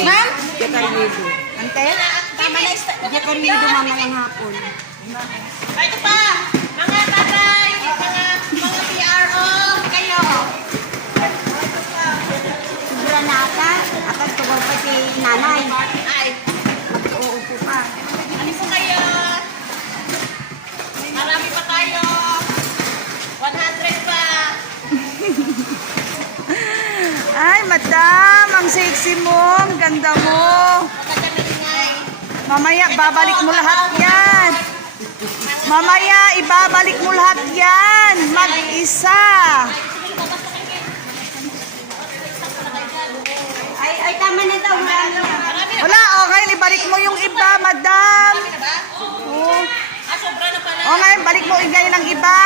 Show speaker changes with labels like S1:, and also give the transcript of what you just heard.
S1: Ma'am?
S2: Jacarnido.
S1: Ante? Tama na ista.
S2: Jacarnido mamayang hapon.
S1: Ay, ito pa! Mga tatay, mga, mga PRO, kayo.
S2: Sobra na ata. Akat tugaw pa si nanay.
S1: Ay,
S2: Mag-uupo pa.
S1: ano po kayo? Marami pa tayo. 100 pa.
S3: Ay, madam, ang sexy mo, ang ganda mo.
S1: Ingay.
S3: Mamaya, babalik mo lahat yan. Mamaya, ibabalik mo lahat yan. Mag-isa.
S2: Ay, ay, tama na daw.
S3: Wala, okay, ibalik mo yung iba, madam.
S1: Ba?
S3: Oh,
S1: pala.
S3: okay, balik mo ngayon ang iba.